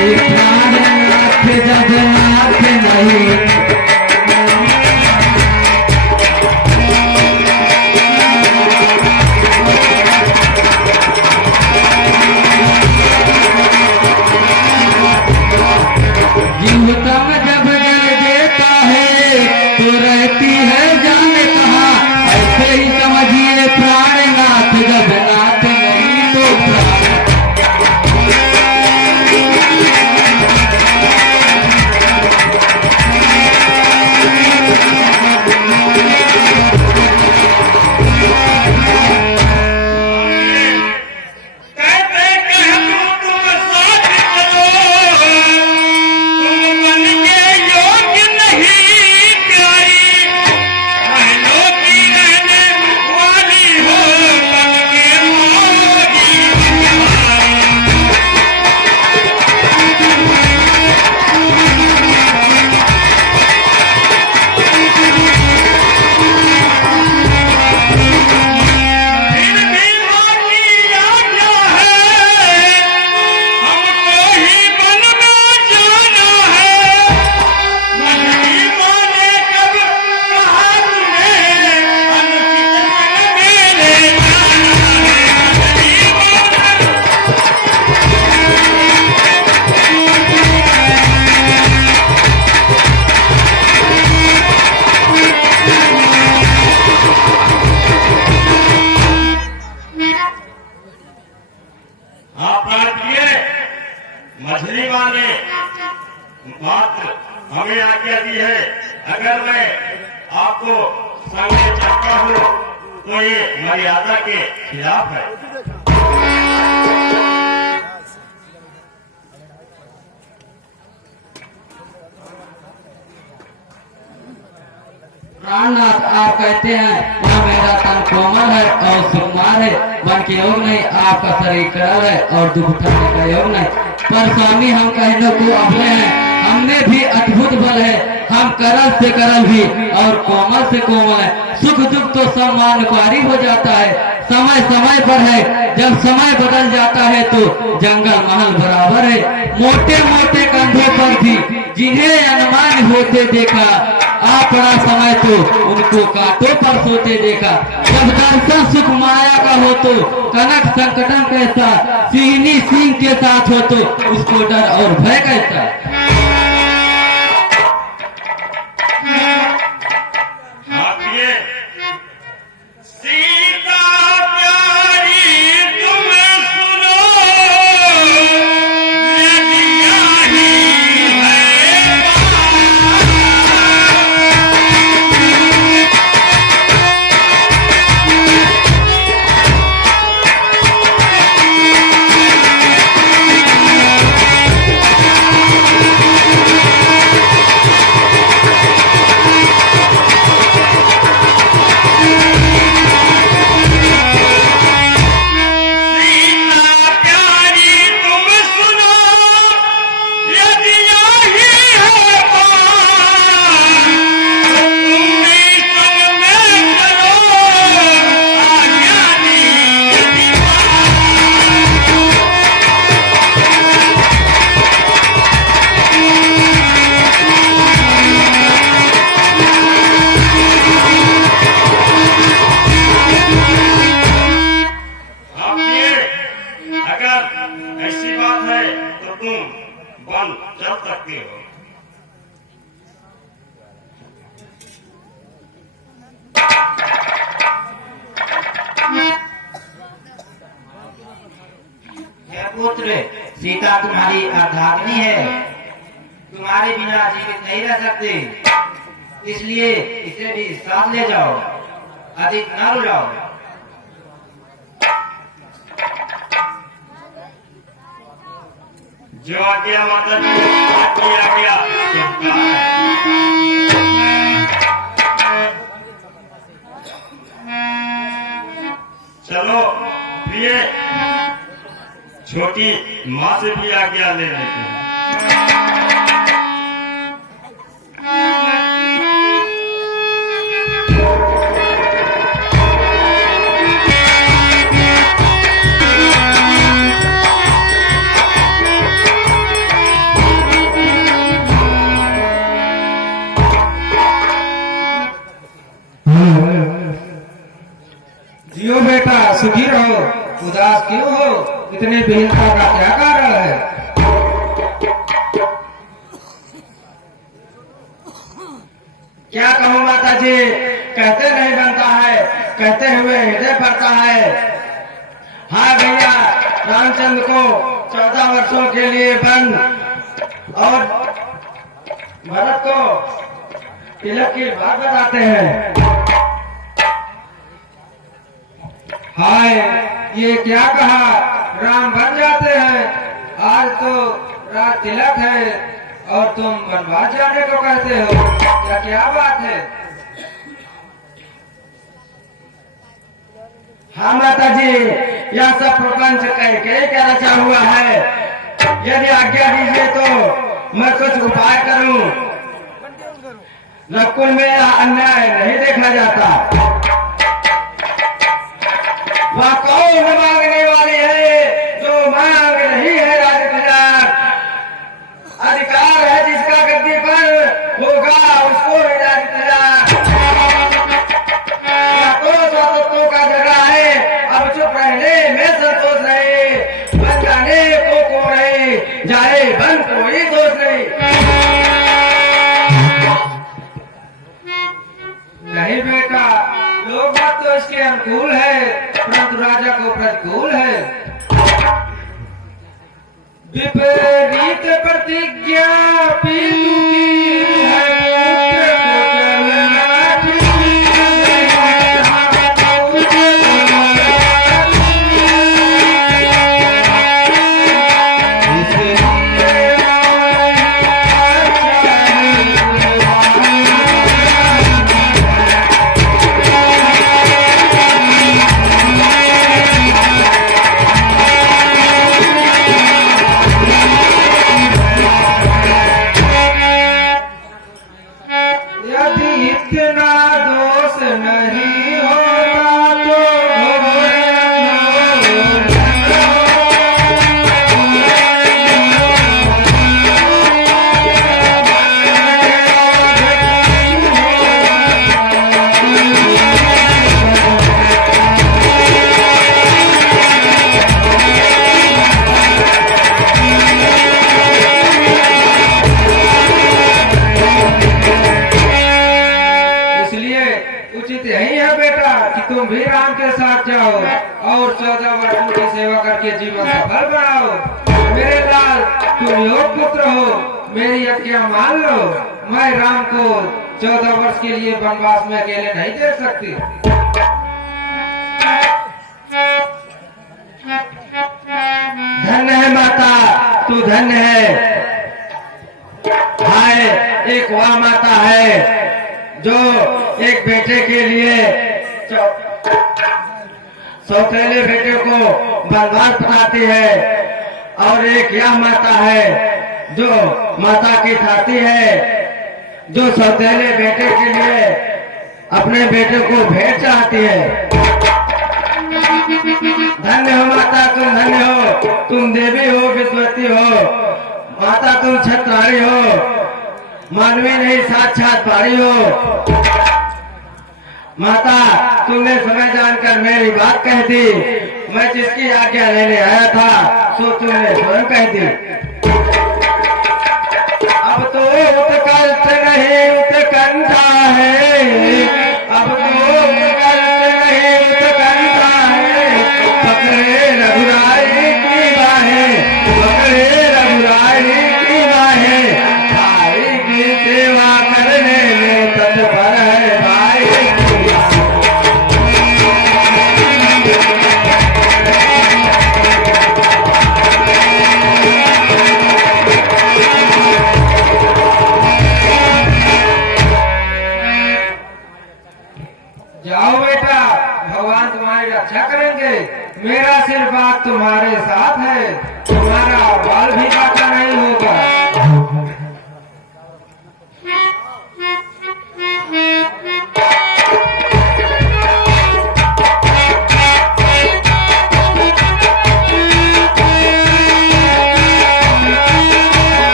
प्राणनाथ जब नाथ नहीं मछली वाले मात्र हमें आज्ञा दी है। अगर मैं आपको सामने चाहता हूँ तो ये मर्यादा के खिलाफ है। प्राणनाथ आप कहते हैं वह मेरा तन कोमल है और सुकुमार है, मन के योग नहीं, आपका शरीर करल है और दुख उठाने का योग नहीं। पर स्वामी हम कहने को अबले हैं, हमने भी अद्भुत बल है, हम करल से करल भी और कोमल से कोमल है। सुख दुख तो सब मानकारी हो जाता है, समय समय पर है, जब समय बदल जाता है तो जंगल महल बराबर है। मोटे मोटे कंधों पर भी जिन्हें अनुमान होते देखा, अपना समय तो उनको कांटों पर सोते देखा। जब दर्शन सुख माया का हो तो कनक संकटन कैसा, सिंहनी सिंह के साथ हो तो उसको डर और भय कैसा। ऐसी बात है तो तुम बन चल सकते हो। हे पुत्र, सीता तुम्हारी अर्धांगिनी है, तुम्हारे बिना जीवित नहीं रह सकते, इसलिए इसे भी साथ ले जाओ, अधिक न रुलाओ। जो आज्ञा माता जी आपकी आज्ञा चलो प्रिय, छोटी माँ से भी आज्ञा ले लेते हैं। उदास क्यों हो? इतनी भीनता का क्या कारण है? क्या कहूँ माता जी, कहते नहीं बनता है, कहते हुए हृदय भरता है। हाँ भैया, रामचंद्र को 14 वर्षों के लिए बंद और भरत को तिलक की बात बताते हैं। हाय, ये क्या कहा, राम बन जाते हैं? आज तो रात तिलक है और तुम वनवास जाने को कहते हो, क्या बात है? हाँ माता जी, यह सब प्रपंच कह क्या रचा हुआ है। यदि आज्ञा दीजिए तो मैं कुछ उपाय करूं। नकुल में अन्याय नहीं देखा जाता। वह कौन मांगने वाली है जो मांग नहीं है राजकुमार। अधिकार है जिसका गद्दी पर होगा उसको ही राजकुमार। तो का झगड़ा है, अब चुप रहने में संतोष नहीं। बन जाने को रहे, जाए बन कोई दोष नहीं। नहीं बेटा, लोग बात तो इसके अनुकूल है, परंतु राजा को प्रतिकूल है। विपरीत प्रतिज्ञा पितु की है, पुत्र को चलना ठीक। तुम भी राम के साथ जाओ और 14 वर्षों की सेवा करके जीवन सफल बनाओ। मेरे लाल, तुम योग पुत्र हो, मेरी आज्ञा मान लो। मैं राम को 14 वर्ष के लिए वनवास में अकेले नहीं दे सकती। धन्य है माता, तू धन्य है। हाय, एक वह माता है जो एक बेटे के लिए सौतेले बेटे को वनवास पठाती है, और एक यह माता है जो माता की थाती है, जो सौतेले बेटे के लिए अपने बेटे को भेंट चाहती है। धन्य हो माता, तुम धन्य हो। तुम देवी हो, विद्वती हो माता, तुम छत्राणी हो, मानवी नहीं साक्षात पारी हो। माता, तुमने समय जानकर मेरी बात कह दी। मैं जिसकी आज्ञा लेने आया था सो तुमने स्वयं कह दी। अब तो उत्कर्ष नहीं उत्कंठा है, अब तो उत्कर्ष नहीं उत्कंठा है। पकड़े रघुराई की बाहें, पकड़े रघुराई की बाहें। भाई की सेवा करने में तत्पर है भाई।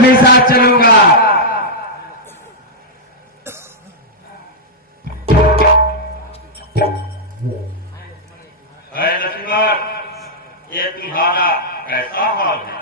मैं भी साथ चलूंगा। है लक्ष्मण, ये तुम्हारा कैसा हाल है?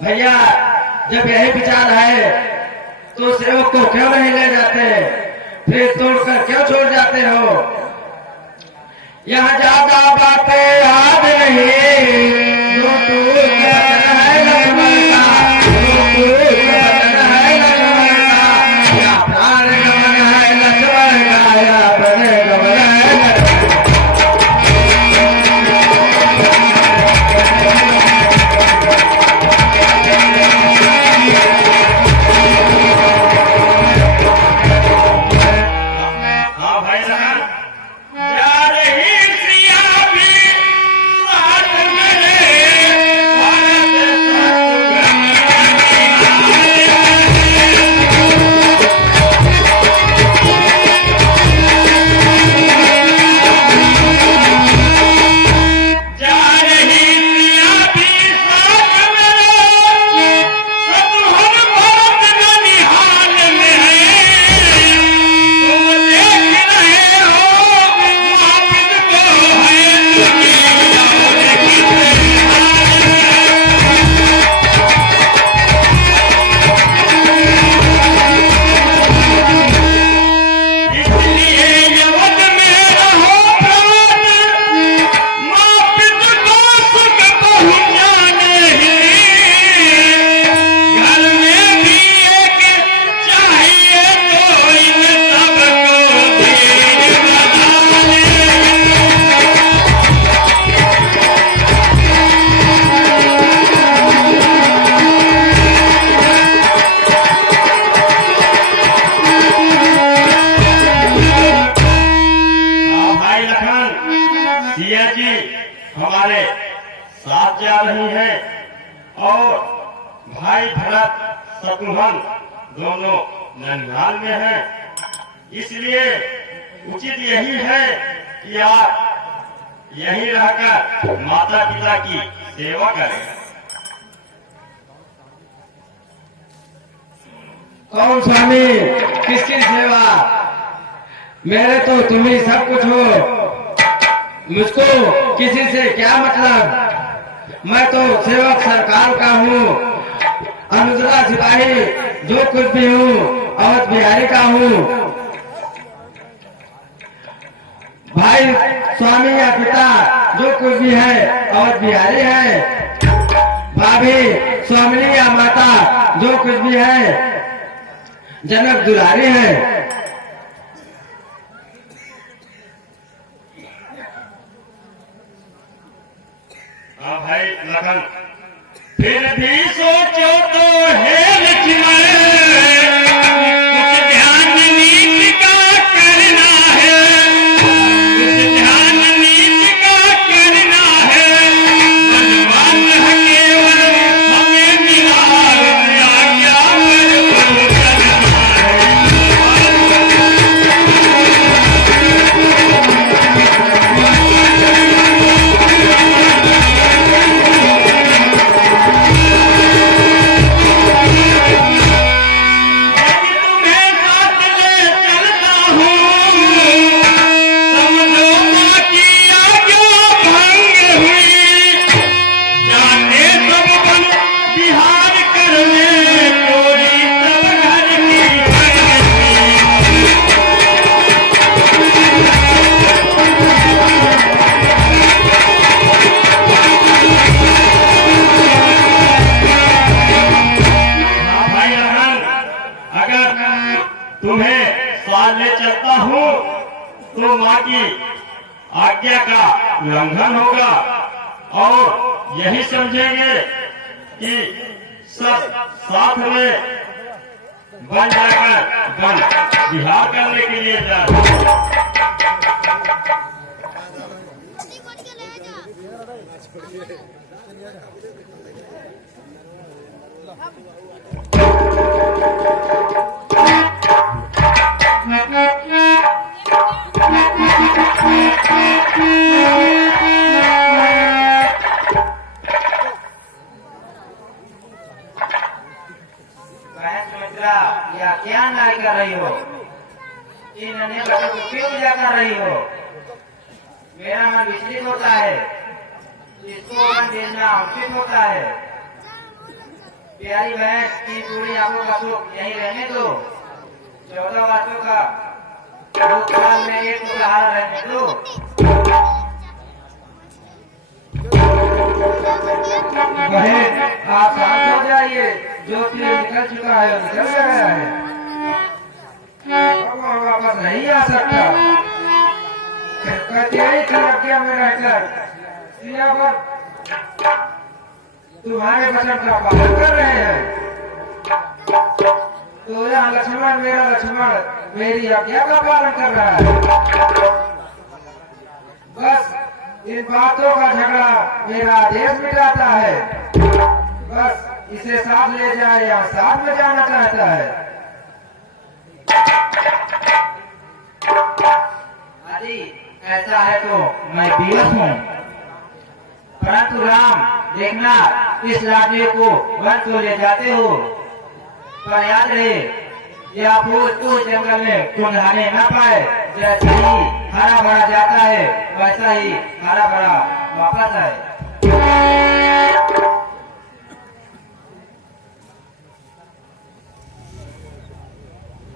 भैया, जब यही विचार है तो सेवक को क्यों नहीं ले जाते, फिर तोड़कर क्यों छोड़ जाते हो? यहाँ ज्यादा बातें याद नहीं, जो तू बचन है लक्ष्मण का, जो तू बचन है लक्ष्मण का, या प्राण गमन है लक्ष्मण का, या प्रण गमन है लक्ष्मण का। हाँ भाई लखन, जा रही सिया भी साथ मेरे, भारत जा रही सिया भी साथ मेरे, सतुहन भारत ननिहाल में है। तुम देख रहे हो नापित को है दुनिया और कितने हाल में। इसलिए यवन में रहो प्राण, नापित को सुख पहुँचाने ही। घर में भी एक चाहिए तो इन सबको धीर बधाने। हाँ भाई लखन, सिया जी हमारे साथ जा रही हैं और भाई भरत शत्रुघ्न दोनों ननिहाल में हैं। इसलिए उचित यही है कि आप यहीं रहकर माता पिता की सेवा करें। कौन स्वामी, किसकी सेवा? मेरे तो तुम ही सब कुछ हो, मुझको किसी से क्या मतलब? मैं तो सेवक सरकार का हूँ, अनुजला सिपाही जो कुछ भी हूँ, अवध बिहारी का हूँ। भाई स्वामी या पिता जो कुछ भी है, अवध बिहारी है। भाभी स्वामिनी या माता जो कुछ भी है, जनक दुलारी है। हाँ भाई लखन, फिर भी सोचो तो है लक्ष्मण, कुछ ध्यान नीति का करना है, कुछ ध्यान नीति का करना है। मनवास है केवल हमें मिला, आज्ञा पर वो करना है। तो माँ की आज्ञा का उल्लंघन होगा और यही समझेंगे कि सब साथ में बन जाकर बन बिहार करने के लिए जा रहे हैं। या क्या नाई कर रही हो? इन अन्य बच्चों को क्यों पूजा कर रही हो? मेरा मन विचलित होता है, इसको मन भेजना उचित होता है। प्यारी बहन की पूरी आंखों का सुख यही रहने दो। 14 वर्षों का दुख काल में एक सहारा रहने दो। बहन आप शांत हो जाइए, जो निकल चुका है निकल गया है, अब वापस नहीं आ सकता। कचहरी की आज्ञा में रहकर सिया पर तुम्हारे वचन का पालन कर रहे हैं, तो यह लक्ष्मण मेरा लक्ष्मण मेरी आज्ञा का पालन कर रहा है। बस इन बातों का झगड़ा मेरा आदेश मिटाता है। बस इसे साथ ले जाए या साथ में जाना चाहता है। यदि ऐसा है तो मैं विवश हूँ, परंतु राम देखना इस लाडली को वन को ले जाते हो, पर याद रहे यह फूल उस जंगल में कुंधाने न पाए। जैसे ही हरा भरा जाता है वैसा ही हरा भरा वापस आए।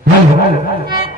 Hello hello hello